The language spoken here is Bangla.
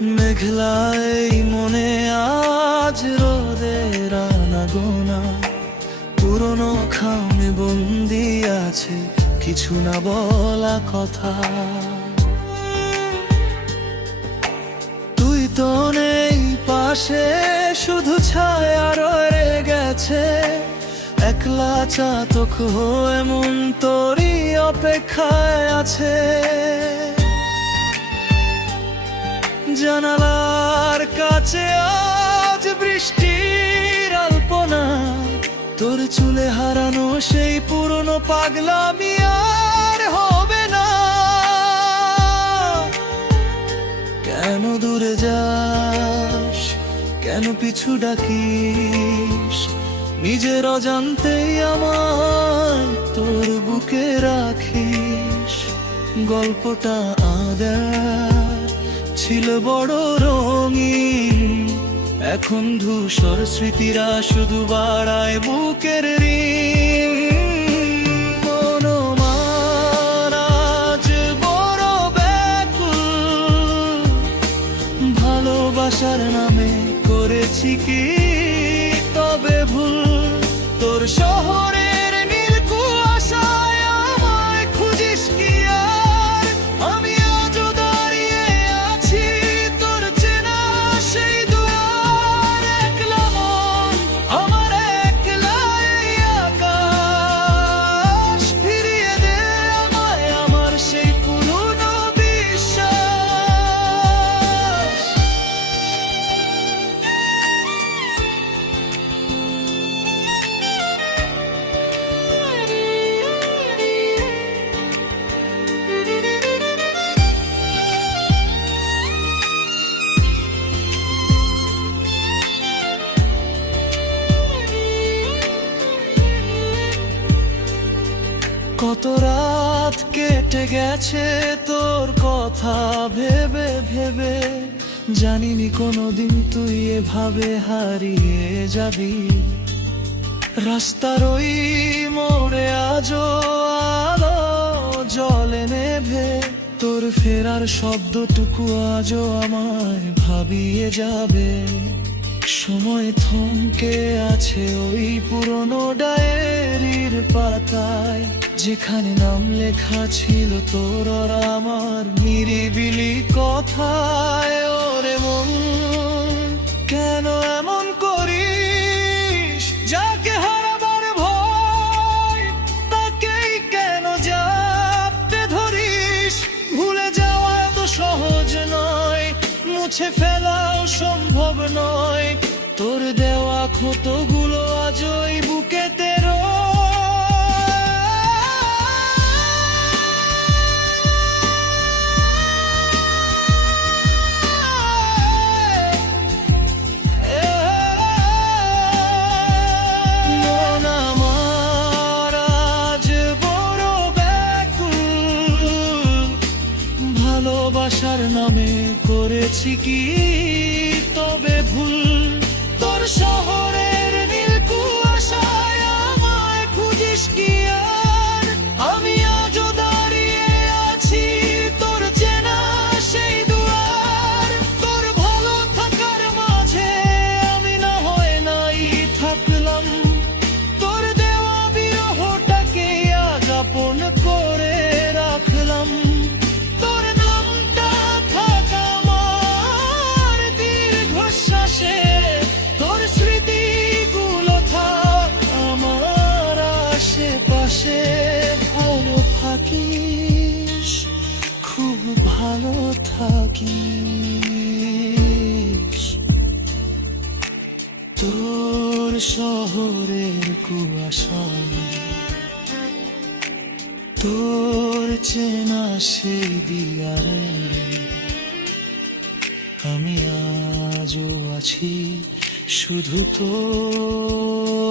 মেঘলাই মনে আজ রোদের আনাগোনা পুরনো খামে বন্দি আছে, কিছু না বলা কথা। তুই তো নেই পাশে, শুধু ছায়া রয়ে গেছে। একলা চাতক হয়ে মন তোরই অপেক্ষায় আছে। জানালার কাছে আজ বৃষ্টির আলপনা। তোর চুলে হারানো সেই পুরনো পাগলামি আর হবে না। কেন দূরে যাস? কেন পিছু ডাকিস? নিজের অজান্তেই আমার তোর বুকে রাখিস। গল্পটা আদার ছিল বড় রঙিন। এখন ধূসর স্মৃতিরা শুধু বাড়ায় বুকের ঋণ। ভালোবাসার নামে করেছি কি? তবে ভুল। তোর শহরের কত রাত কেটে গেছে তোর কথা ভেবে ভেবে। জানিনি কোনোদিন তুই এভাবে হারিয়ে যাবি। রাস্তার ওই মোড়ে আজও আলো জলে নেভে। তোর ফেরার শব্দটুকু আজও আমায় ভাবিয়ে যাবে। সময় থমকে আছে ওই পুরনো ডায়েরির পাতায়। যেখানে নাম লেখা ছিল তোর আর আমার নিরিবিলি কথায়, ওরে মন, কেন এমন করিস? যাকে হারাবার ভয়, তাকেই কেন জাপতে ধরিস? ভুলে যাওয়া এত সহজ নয়, মুছে ফেলাও সম্ভব নয়। তোর দেওয়া ক্ষতগুলো করেছি থাকিস। তোর শহরের কুয়াশায় তোর চেনা সেই দিয়ারে আমি আজও আছি শুধু তোর